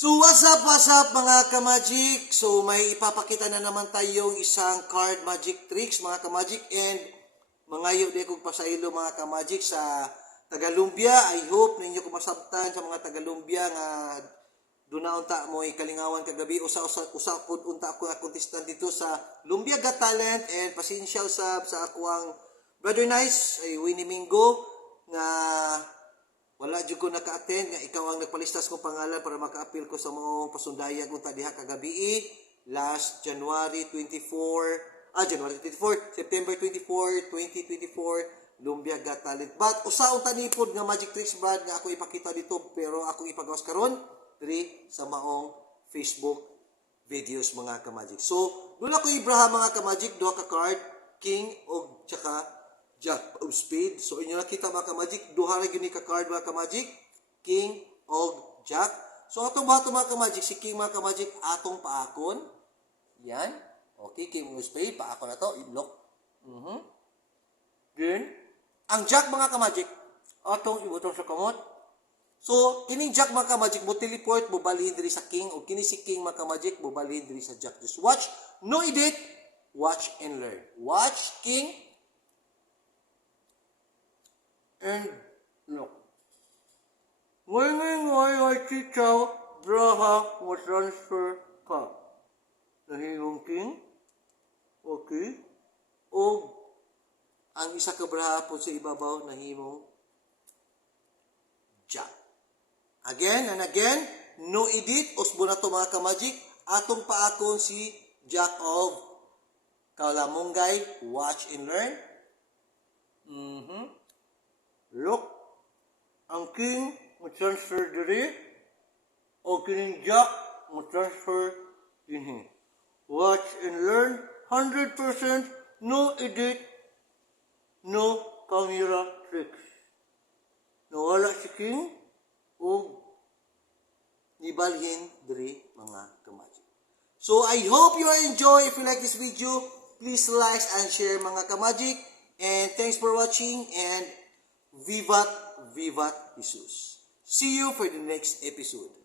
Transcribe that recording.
So what's up, what's up mga ka-magic? So may ipapakita na naman tayong isang card magic tricks mga ka-magic and mga yo di kong pasaylo mga ka-magic sa Tagalumbia. I hope ninyo ko masabtan sa mga Tagalumbia nga doon unta mo kalingawan kagabi usa usa usa pud unta ako nga contestant dito sa Lumbia Got Talent and pasensya usab sa ako ang Brother Nice ay Winnie Mingo nga wala jud ko naka-attend. Nga ikaw ang nagpalistas kong pangalan para maka-appeal ko sa mga pasundayag unta diha kagabi last January 24 ah January 24 September 24 2024 Lumbia Got Talent. But usa unta ni pod nga magic tricks brad nga ako ipakita dito pero ako ipagawas karon diri sa maong Facebook videos mga ka-magic. So, doon ako ibraha mga ka-magic, duha ka card, king o tsaka jack of spade. So, inyo nakita mga ka-magic, duha ra gyud card mga ka-magic, king o jack. So, atong bato mga ka-magic, si king mga ka-magic, atong paakon. Yan. Okay, king of spade, paakon na to, i-block. Mhm. Then, ang jack mga ka-magic, atong ibutong sa kamot, So, kining Jack mga ka-magic mo teleport mo balhin diri sa King o kini si King mga ka-magic mo balhin diri sa Jack. Just watch, no edit, watch and learn. Watch King and. Ngay ngay ngay ay chichaw, braha mo transfer ka. Nahingong King, okay, o ang isa ka braha po sa ibabaw nahimong Jack. Again and again, no edit, usbo na to mga ka-magic. Atong paakon si Jack of Kalamunggay. Watch and learn. King transfer diri o kining Jack transfer dinhi. Watch and learn 100% no edit, no camera tricks. Nawala si king o nibalhin mga kamagic. So I hope you enjoy. If you like this video, please like and share mga kamagic. And thanks for watching and Vivat Vivat Jesus. See you for the next episode.